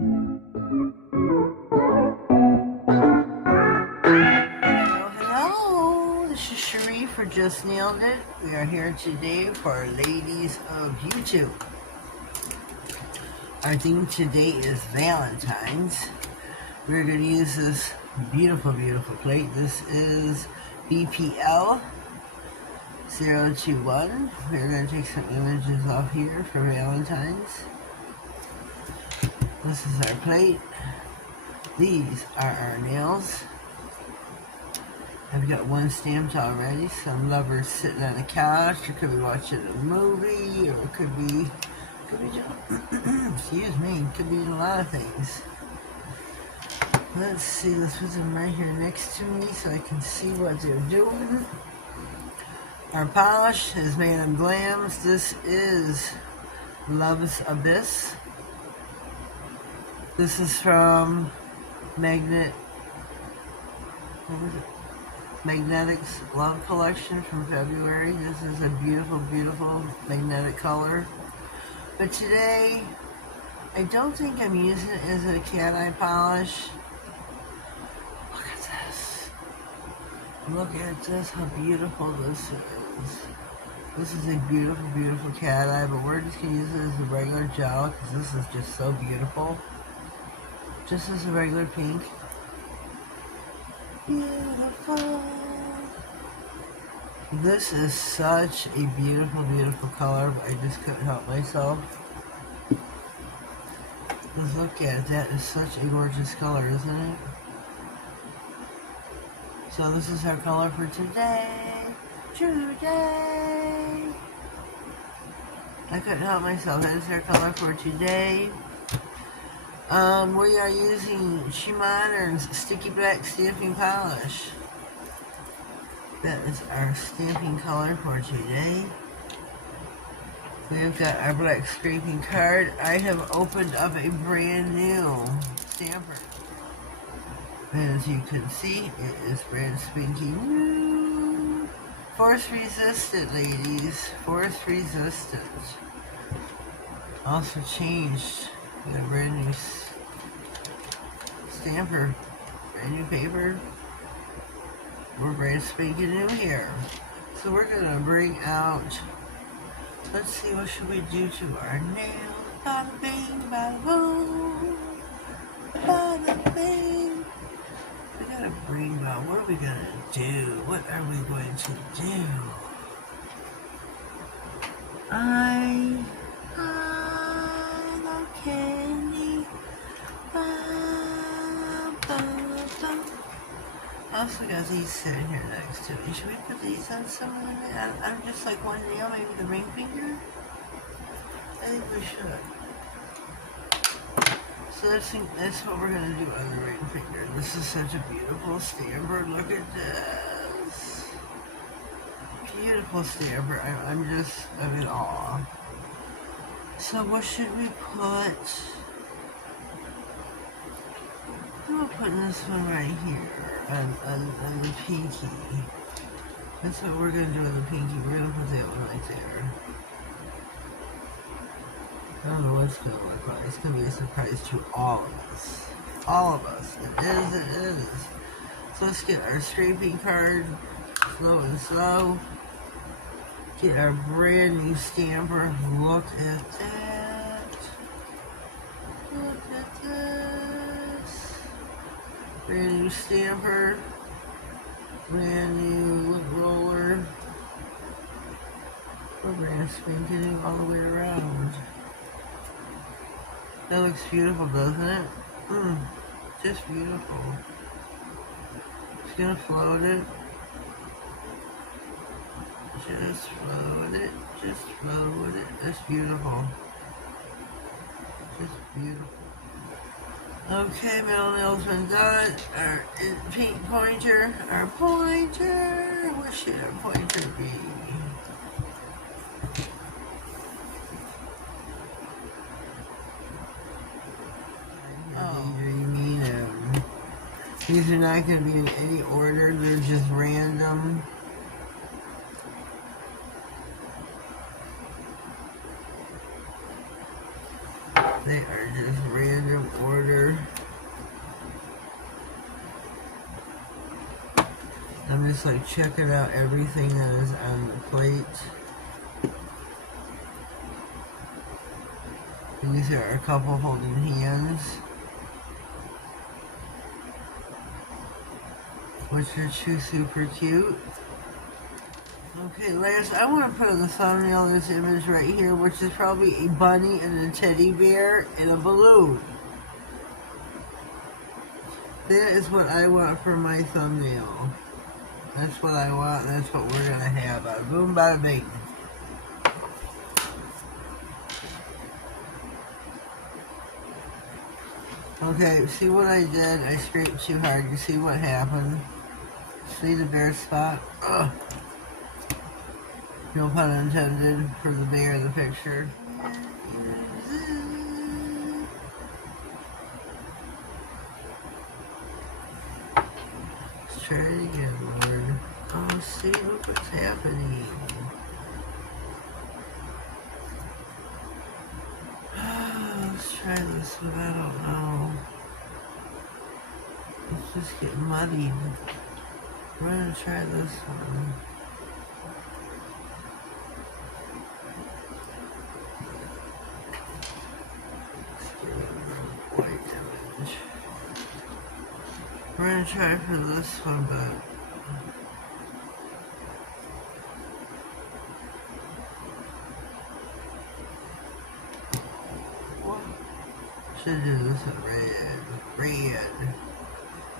Hello, this is Cherie for Just.nailedit. We are here today for ladies of YouTube. Our theme today is Valentine's. We're going to use this beautiful, beautiful plate. This is BPL 021. We're going to take some images off here for Valentine's. This is our plate. These are our nails. I've got one stamped already. Some lovers sitting on a couch, or could be watching a movie, or it could be excuse me, could be a lot of things. Let's see, let's put them right here next to me so I can see what they're doing. Our polish is made on Glams. This is Love's Abyss. This is from Magnetics Love Collection from February. This is a beautiful, beautiful magnetic color. But today, I don't think I'm using it as a cat eye polish. Look at this. Look at this, how beautiful this is. This is a beautiful, beautiful cat eye, but we're just going to use it as a regular gel because this is just so beautiful. Just as a regular pink. Beautiful. This is such a beautiful, beautiful color, but I just couldn't help myself. Just look at it. That is such a gorgeous color, isn't it? So this is our color for today. I couldn't help myself. That is our color for today. We are using SheModern's Sticky Black Stamping Polish. That is our stamping color for today. We have got our black scraping card. I have opened up a brand new stamper. As you can see, it is brand spanking new. Force resistant, ladies. Force resistant. Also changed. We got a brand new stamper, brand new paper. We're brand spanking new here. So we're gonna bring out, let's see, what should we do to our nail? Bada bing, bada boom, bada bing. We gotta bring out, what are we gonna do? What are we going to do? I love candy. I also got these sitting here next to me. Should we put these on some of them? I'm just like one nail, maybe the ring finger? I think we should. So that's what we're going to do on the ring finger. This is such a beautiful stamper. Look at this. Beautiful stamper. I'm in awe. So what should we put? I'm putting this one right here on the pinky. That's what we're going to do with the pinky. We're going to put that one right there. I don't know what's going to look like. It's going to be a surprise to all of us. All of us. It is. So let's get our scraping card. Slow and slow. Get our brand new stamper. Look at that. Look at this. Brand new stamper. Brand new roller. We're brand spanking new all the way around. That looks beautiful, doesn't it? Just beautiful. Just gonna float it. Just float it. Just float it. That's beautiful. Just beautiful. Okay, middle nail's been done. Our pink pointer. Our pointer. Where should our pointer be? These are not going to be in any order, they're just random. They are just random order. just like checking out everything that is on the plate. These are a couple holding hands, which are two super cute. Okay, last, I want to put in the thumbnail this image right here, which is probably a bunny and a teddy bear and a balloon. That is what I want for my thumbnail. That's what I want, and that's what we're going to have. Bada boom, bada bing. Okay, see what I did? I scraped too hard. You see what happened? See the bare spot? Ugh. No pun intended for the bear in the picture. Let's try it again, Lord. Oh, see, look what's happening. Let's try this one, I don't know. It's just getting muddy. We're gonna try this one. Let's get a white image. We're gonna try for this one, but should do this in red. Red.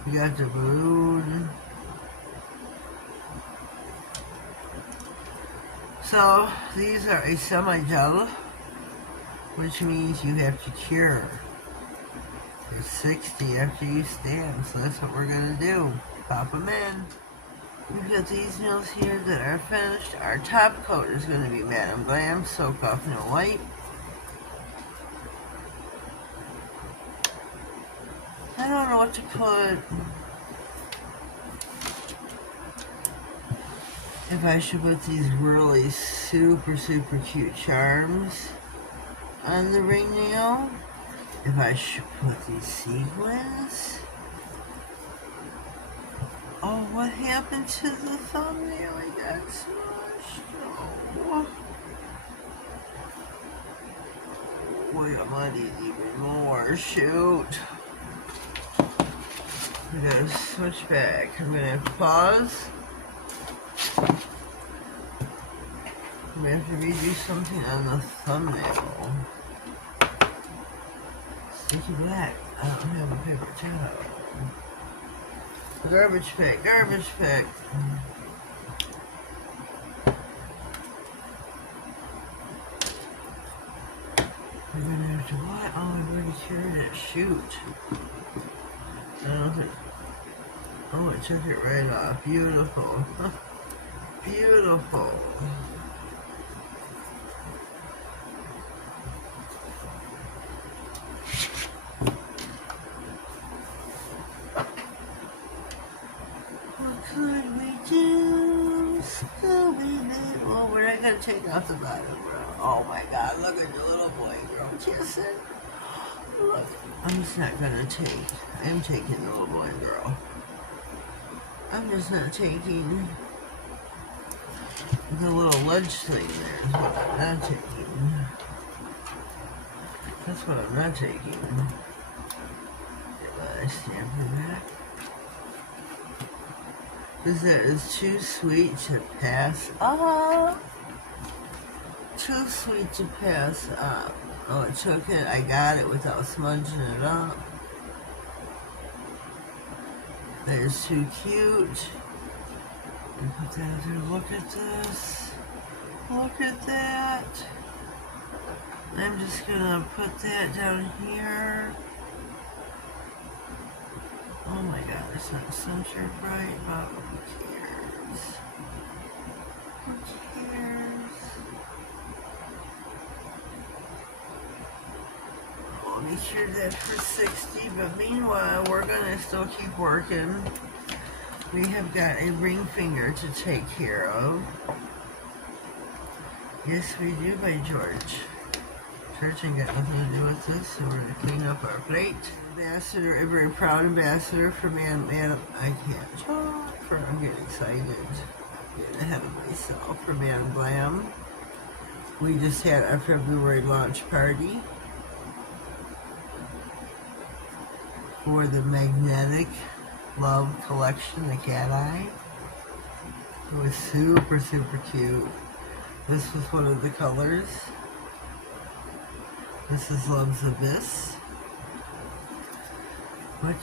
You got the balloon. So these are a semi-gel, which means you have to cure for 60 after you stand. So that's what we're gonna do. Pop them in. We've got these nails here that are finished. Our top coat is gonna be Madam Glam, soak off no white. I don't know what to put. If I should put these really super cute charms on the ring nail. If I should put these sequins. Oh, what happened to the thumbnail? I got smushed. Oh. Wait, I might need even more. Shoot. I'm gonna switch back. I'm gonna have to pause. I'm gonna have to redo something on the thumbnail. Sticky black. I don't have a paper towel. Garbage pack, garbage pack. We're gonna have to what? Oh, I've already cured it. Shoot. I don't think. Oh, it took it right off. Beautiful. Beautiful. What could we do? Scooby-Doo. Well, we're not going to take off the bottom, bro. Oh my god, look at the little boy and girl kissing. Look. I'm just not going to take. I'm taking the little boy and girl. I'm just not taking the little ledge thing there is what I'm not taking. That's what I'm not taking. I stand for that. Because that is too sweet to pass up. Too sweet to pass up. Oh, it took it. I got it without smudging it up. That is too cute. And put that there. Look at this. Look at that. I'm just gonna put that down here. Oh my god, it's not centered right, but who cares? Who cares? I'll be sure that for 60, but meanwhile, we're gonna still keep working. We have got a ring finger to take care of. Yes, we do, by George. Church ain't got nothing to do with this, so we're gonna clean up our plate. Ambassador, a very proud ambassador for Madam. I can't talk. I'm getting excited. Getting ahead of myself for Glam. We just had our February launch party for the Magnetic Love collection, the cat eye. It was super, super cute. This was one of the colors. This is Love's Abyss. What?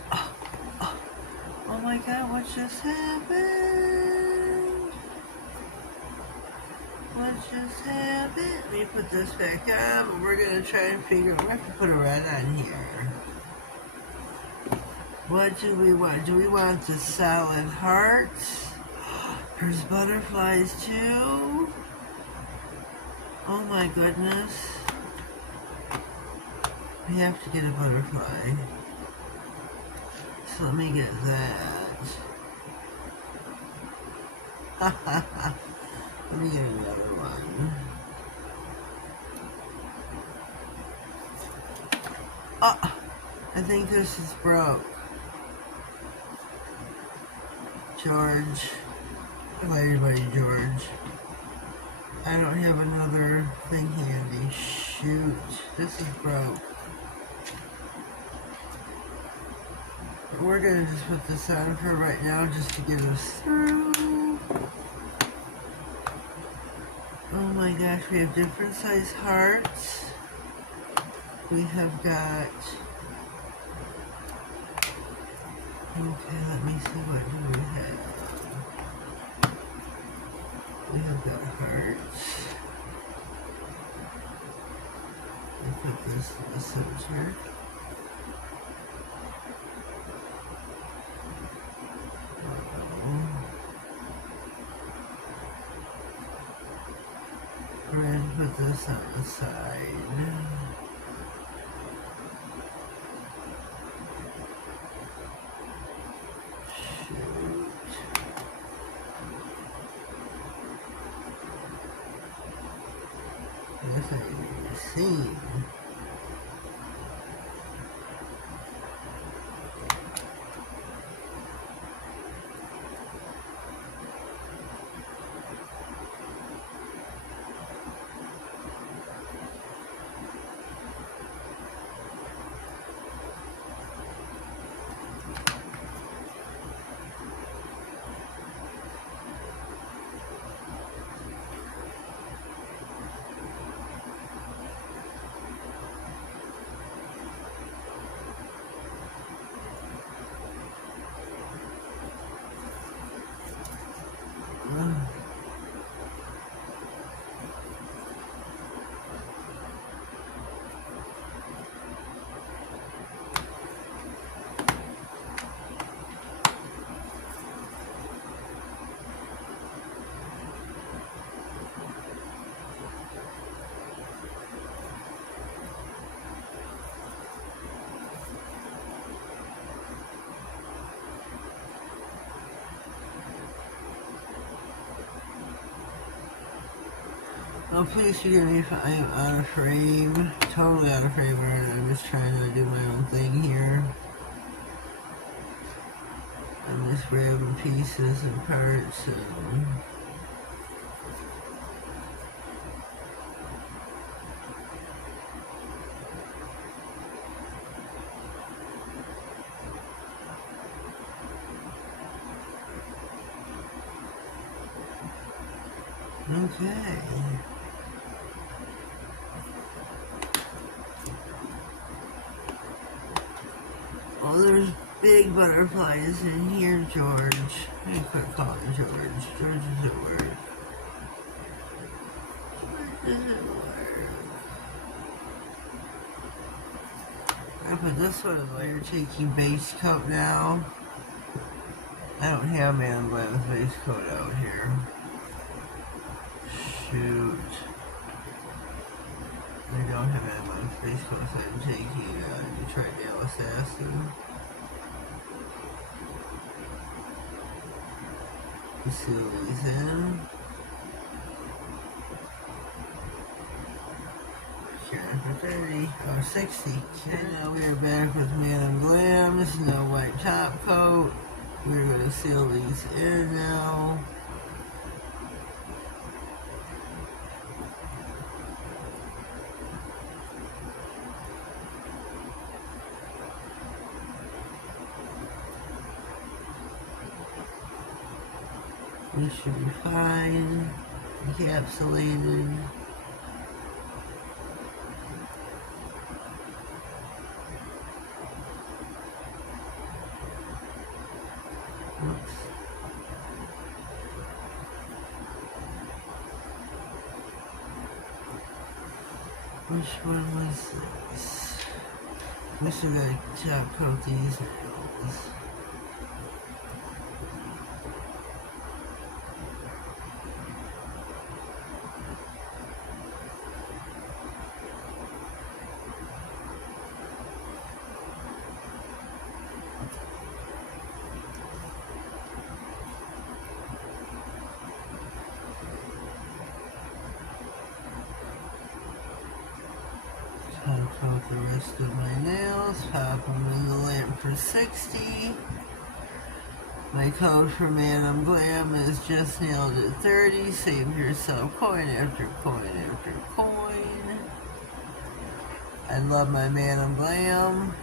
Oh my God, what just happened? What just happened? Let me put this back on. We're going to try and figure out, we have to put a red on here. What do we want? Do we want the solid hearts? There's butterflies too. Oh my goodness. We have to get a butterfly. So let me get that. Let me get another one. Oh, I think this is broke. George. Hello everybody, George. I don't have another thing handy. Shoot. This is broke. We're going to just put this on for right now just to get us through. Oh my gosh, we have different size hearts. We have got... Okay, let me see, what do we have? We have got hearts. I put this in the center. We're going to put this on the side. Shoot. This ain't even seen. Oh, please forgive me if I am out of frame. Totally out of frame. I'm just trying to do my own thing here. I'm just grabbing pieces and parts and... Okay. Oh, there's big butterflies in here, George. I quit calling George. George is at work. George is at work. I put this one in layer taking base coat now. I don't have Man Glam's base coat out here. Shoot. I don't have Man Glam's base coat, so I'm taking Detroit Nail Assassin. Seal these in. Sharing for 30 or 60. And now we are back with Man Glam's no white top coat. We're going to seal these in now. This should be fine. Encapsulated. Oops. Which one was this? We should have top coat these nails. Top coat the rest of my nails, pop them in the lamp for 60. My code for Man Glam is Just.nailedit 30. Save yourself coin after coin after coin. I love my Man Glam.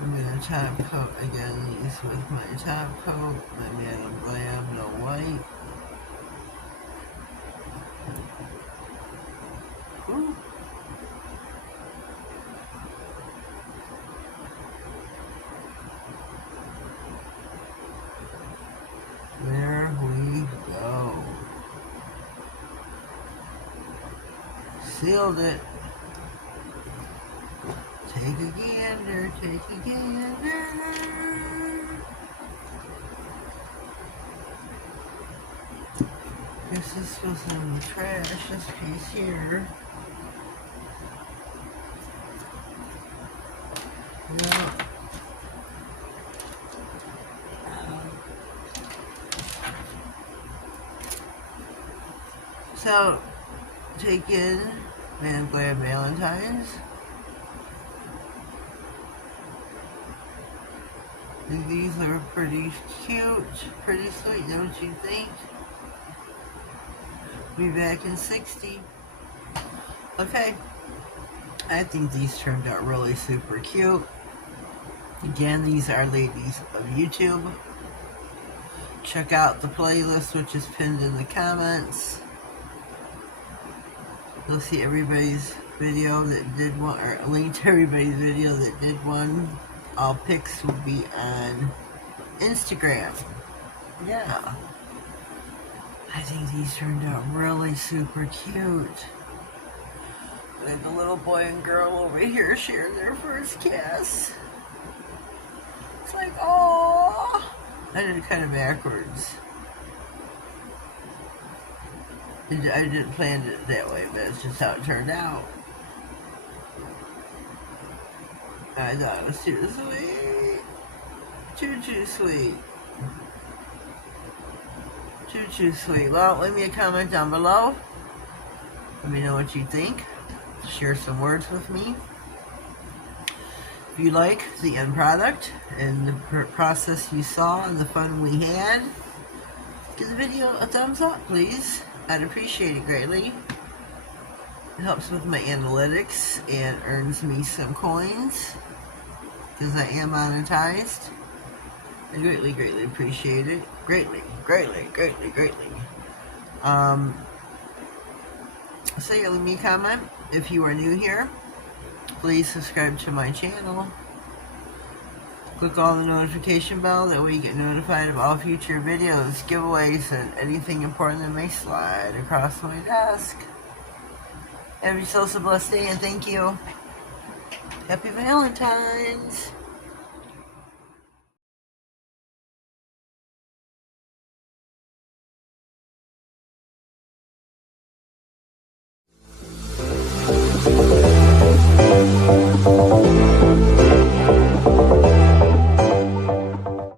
I'm going to top coat again these with my top coat. My Man Glam, no white. Ooh. There we go. Sealed it. Take a gander, take a gander. Guess this goes in the trash, this piece here. Yeah. So, take in Man Glam Valentines. These are pretty cute, pretty sweet, don't you think? Be back in 60. Okay. I think these turned out really super cute. Again, these are ladies of YouTube. Check out the playlist, which is pinned in the comments. You'll see everybody's video that did one, or a link to everybody's video that did one. All pics will be on Instagram. Yeah. I think these turned out really super cute. And the little boy and girl over here share their first kiss. It's like, oh, I did it kind of backwards. I didn't plan it that way, but that's just how it turned out. I thought it was too sweet. Too sweet. Too sweet. Well, leave me a comment down below. Let me know what you think. Share some words with me. If you like the end product and the process you saw and the fun we had, give the video a thumbs up, please. I'd appreciate it greatly. It helps with my analytics and earns me some coins because I am monetized. I greatly appreciate it. Greatly. So yeah, leave me a comment. If you are new here, please subscribe to my channel. Click on the notification bell, that way you get notified of all future videos, giveaways, and anything important that may slide across my desk. Have yourselves a blessed day, and thank you. Happy Valentine's!